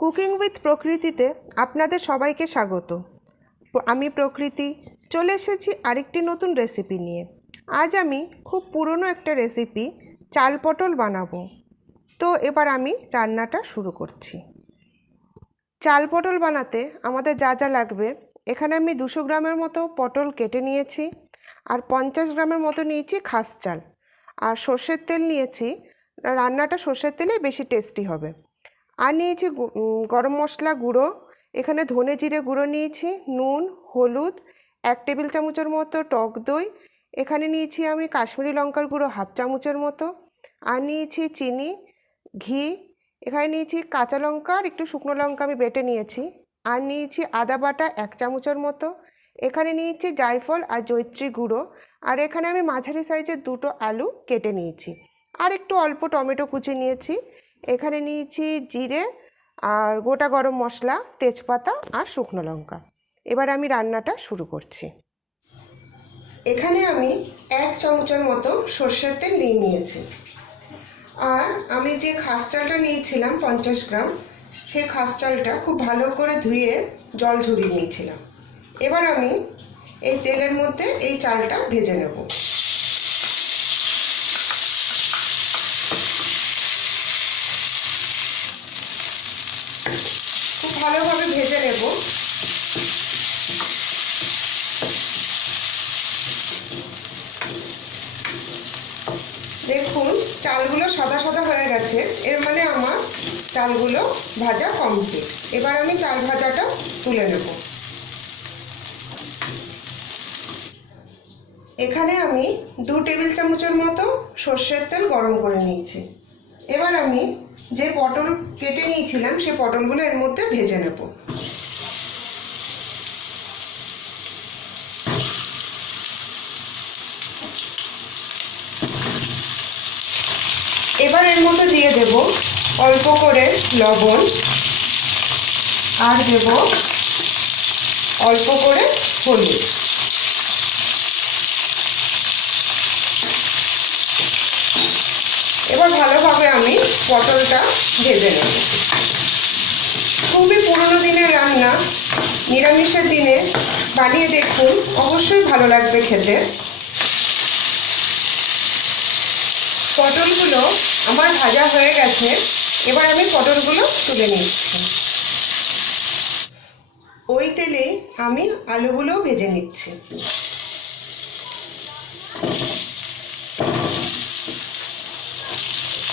Cooking with প্রকৃতিতে আপনাদের সবাইকে স্বাগত। আমি প্রকৃতি চলে এসেছি আরেকটি নতুন রেসিপি নিয়ে। আজ আমি খুব পুরনো একটা রেসিপি চাল পটল বানাবো। তো এবার আমি রান্নাটা শুরু করছি। চাল পটল বানাতে আমাদের যা যা লাগবে, এখানে আমি 200 গ্রামের মতো পটল কেটে নিয়েছি, আর 50 গ্রামের মতো নিয়েছি খাস চাল, আর সর্ষের তেল নিয়েছি। রান্নাটা সর্ষের তেলেই বেশি টেস্টি হবে। আর নিয়েছি গরম মশলা গুঁড়ো, এখানে ধনে জিরে গুঁড়ো নিয়েছি, নুন, হলুদ, 1 টেবিল চামচের মতো টক দই, এখানে নিয়েছি আমি কাশ্মীরি লঙ্কার গুঁড়ো 1/2 চামচের মতো, আর নিয়েছি চিনি, ঘি, এখানে নিয়েছি কাঁচা লঙ্কা আর একটু শুকনো লঙ্কা আমি বেটে নিয়েছি, আর নিয়েছি আদা বাটা 1 চামচের মতো, এখানে নিয়েছি জায়ফল আর জয়িত্রী গুঁড়ো, আর এখানে আমি মাঝারি সাইজের 2টো আলু কেটে নিয়েছি, আর একটু অল্প টমেটো কুচি নিয়েছি। এখানে নিয়েছি জিরে আর গোটা গরম মশলা, তেজপাতা আর শুকনো লঙ্কা। এবার আমি রান্নাটা শুরু করছি। এখানে আমি 1 চামচের মতো সর্ষের তেল নিয়েছি, আর আমি যে খাস চালটা নিয়েছিলাম 50 গ্রাম, সেই খাস চালটা খুব ভালো করে ধুয়ে জল ঝরিয়ে নিয়েছিলাম। এবার আমি এই তেলের মধ্যে এই চালটা ভেজে নেব। খুব ভালোভাবে ভেজে নেব। দেখুন চালগুলো সাদা সাদা হয়ে গেছে, এর মানে আমার চালগুলো ভাজা কমপ্লিট। এবার আমি চাল ভাজাটা তুলে নেব। এখানে আমি 2 টেবিল চামচের মতো সর্ষের তেল গরম করে নিয়েছি। এবার আমি যে পটল কেটে নিয়েছিলাম সেই পটলগুলো এর মধ্যে ভেজে নেব। এবার এর মধ্যে দিয়ে দেব অল্প করে লবণ, আর দেব অল্প করে হলুদ। এবার ভালোভাবে আমি পটলটা ভেজে নেব। খুবই পুরনো দিনের রান্না, নিরামিষের দিনে বানিয়ে দেখুন, অবশ্যই ভালো লাগবে খেতে। পটলগুলো আমার ভাজা হয়ে গেছে, এবার আমি পটলগুলো তুলে নিচ্ছি। ওই তেলে আমি আলুগুলো ভেজে নিচ্ছি।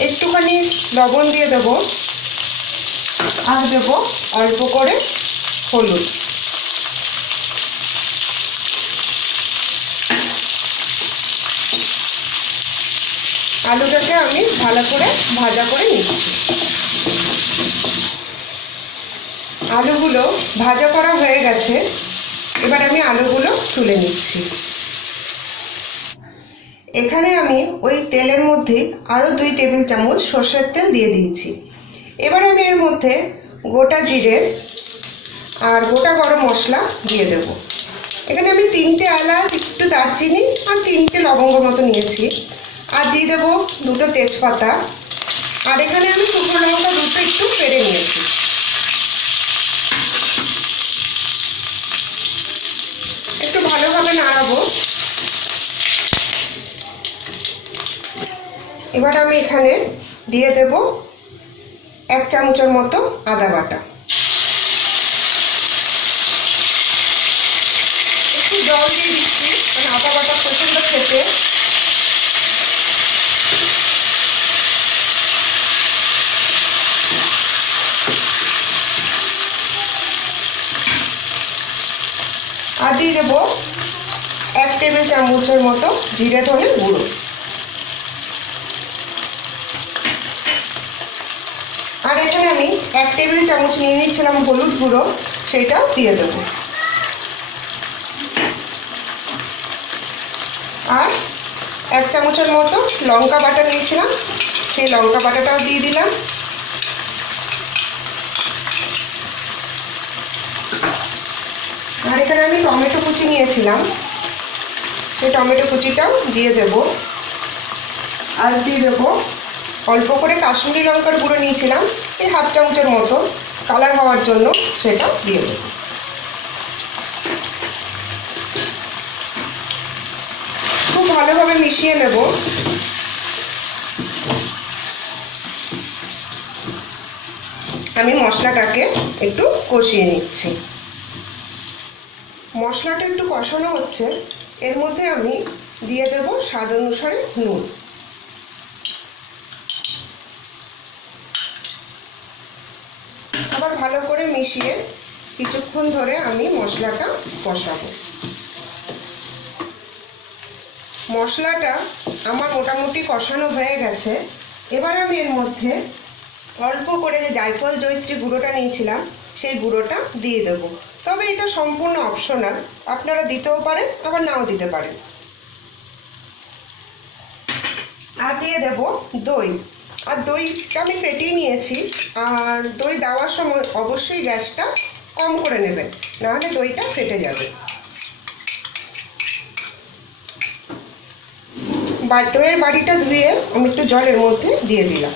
একটুখানি লবণ দিয়ে দেবো, আর দেবো অল্প করে হলুদ। আলুটাকে আমি ভালো করে ভাজা করে নিচ্ছি। আলুগুলো ভাজা করা হয়ে গেছে, এবার আমি আলুগুলো তুলে নিচ্ছি। এখানে আমি ওই তেলের মধ্যে আরও 2 টেবিল চামচ সর্ষের তেল দিয়ে দিয়েছি। এবার আমি এর মধ্যে গোটা জিরে আর গোটা গরম মশলা দিয়ে দেব। এখানে আমি 3টে এলাচ, একটু দারচিনি আর 3টে লবঙ্গ মতো নিয়েছি, আর দিয়ে দেবো 2টো তেজপাতা, আর এখানে আমি শুকনো লঙ্কা 2টো একটু পেরে নিয়েছি। একটু ভালোভাবে নাড়াবো। এবার আমি এখানে দিয়ে দেব 1 চামচের মতো আদা বাটা। একটু জল দিয়ে দিচ্ছি, কারণ আদা বাটা প্রচণ্ড খেতে। আর দিয়ে দেবো 1 টেবিল চামচের মতো জিরে ধনে গুঁড়ো। আর এখানে আমি 1 টেবিল চামচ নিয়ে নিয়েছিলাম হলুদ গুঁড়ো, সেইটাও দিয়ে দেবো। আর 1 চামচের মতো লঙ্কা বাটা নিয়েছিলাম, সেই লঙ্কা বাটাটাও দিয়ে দিলাম। আর এখানে আমি টমেটো কুচি নিয়েছিলাম, সেই টমেটো কুচিটাও দিয়ে দেব। আর দিয়ে দেবো অল্প করে কাশ্মীরি লঙ্কার গুঁড়ো নিয়েছিলাম, এই 1/2 চামচের মতো, কালার হওয়ার জন্য সেটা দিয়ে দেব। খুব ভালোভাবে মিশিয়ে নেব। আমি মশলাটাকে একটু কষিয়ে নিচ্ছি। মশলাটা একটু কষানো হচ্ছে, এর মধ্যে আমি দিয়ে দেব স্বাদ অনুসারে নুন। আবার ভালো করে মিশিয়ে কিছুক্ষণ ধরে আমি মশলাটা কষাবো। মশলাটা আমার মোটামুটি কষানো হয়ে গেছে। এবার আমি এর মধ্যে অল্প করে যে জায়ফল জয়িত্রী গুঁড়োটা নিয়েছিলাম সেই গুঁড়োটা দিয়ে দেব। তবে এটা সম্পূর্ণ অপশনাল, আপনারা দিতেও পারেন আবার নাও দিতে পারেন। আর দিয়ে দেব দই। আর দইটা আমি ফেটিয়ে নিয়েছি। আর দই দেওয়ার সময় অবশ্যই গ্যাসটা কম করে নেবেন, নাহলে দইটা ফেটে যাবে। দইয়ের বাটিটা ধুয়ে আমি একটু জলের মধ্যে দিয়ে দিলাম।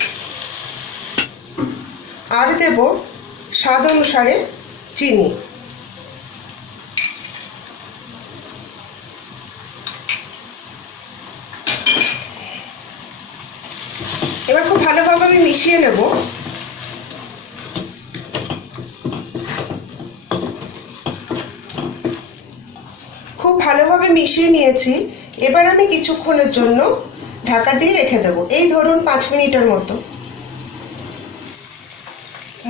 আর দেব স্বাদ অনুসারে চিনি। এবার খুব ভালোভাবে আমি মিশিয়ে নেব। খুব ভালোভাবে মিশিয়ে নিয়েছি। এবার আমি কিছুক্ষণের জন্য ঢাকা দিয়ে রেখে দেব, এই ধরুন 5 মিনিটের মতো।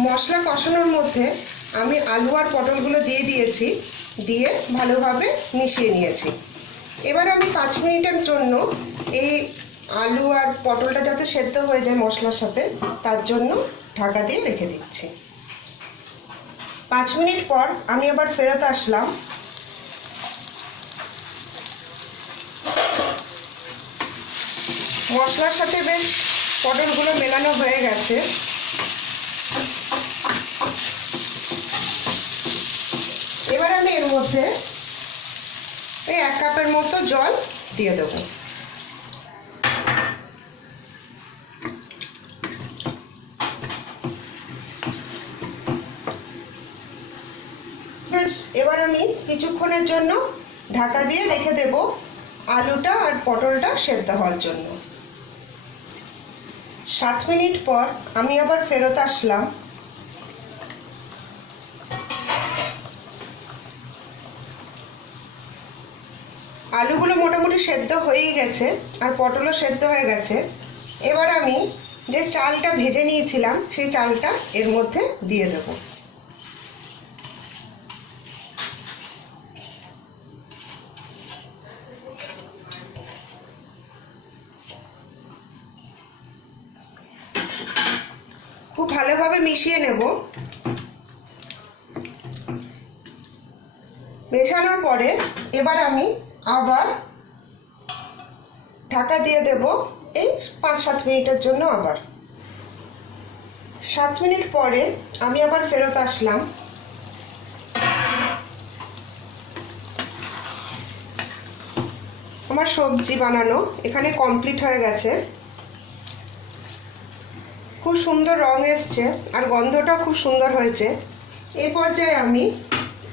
মশলা কষানোর মধ্যে আমি আলু আর পটলগুলো দিয়ে দিয়েছি, দিয়ে ভালোভাবে মিশিয়ে নিয়েছি। এবার আমি 5 মিনিটের জন্য এই আলু আর পটলটা যাতে সেদ্ধ হয়ে যায় মশলার সাথে, তার জন্য ঢাকা দিয়ে রেখে দিচ্ছি। 5 মিনিট পর আমি আবার ফেরত আসলাম। মশলার সাথে বেশ পটলগুলো মেলানো হয়ে গেছে। এবার আমি এর মধ্যে এই 1 কাপের মতো জল দিয়ে দেবো। এবার আমি কিছুক্ষণের জন্য ঢাকা দিয়ে রেখে দেব আলুটা আর পটলটা সেদ্ধ হওয়ার জন্য। 7 মিনিট পর আমি আবার ফেরত আসলাম। আলুগুলো মোটামুটি সেদ্ধ হয়েই গেছে আর পটলও সেদ্ধ হয়ে গেছে। এবার আমি যে চালটা ভেজে নিয়েছিলাম সেই চালটা এর মধ্যে দিয়ে দেব। খুব ভালোভাবে মিশিয়ে নেব। মেশানোর পরে এবার আমি আবার ঢাকা দিয়ে দেব এই 5-7 মিনিটের জন্য। আবার 7 মিনিট পরে আমি আবার ফেরত আসলাম। আমার সবজি বানানো এখানে কমপ্লিট হয়ে গেছে। খুব সুন্দর রং এসছে আর গন্ধটাও খুব সুন্দর হয়েছে। এই পর্যায়ে আমি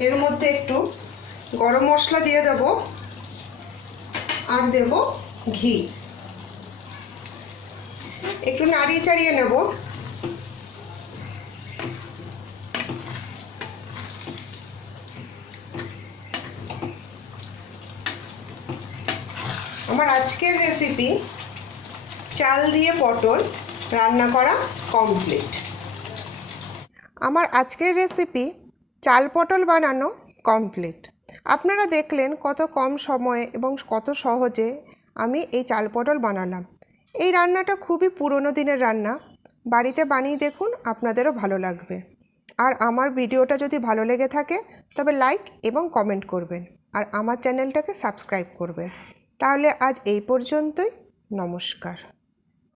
এর মধ্যে একটু গরম মশলা দিয়ে দেব আর দেব ঘি। একটু নাড়িয়ে চাড়িয়ে নেব। আমার আজকের রেসিপি চাল দিয়ে পটল রান্না করা কমপ্লিট। আমার আজকের রেসিপি চাল পটল বানানো কমপ্লিট। আপনারা দেখলেন কত কম সময়ে এবং কত সহজে আমি এই চাল পটল বানালাম। এই রান্নাটা খুবই পুরনো দিনের রান্না, বাড়িতে বানিয়ে দেখুন, আপনাদেরও ভালো লাগবে। আর আমার ভিডিওটা যদি ভালো লেগে থাকে তবে লাইক এবং কমেন্ট করবেন আর আমার চ্যানেলটাকে সাবস্ক্রাইব করবেন। তাহলে আজ এই পর্যন্তই। নমস্কার।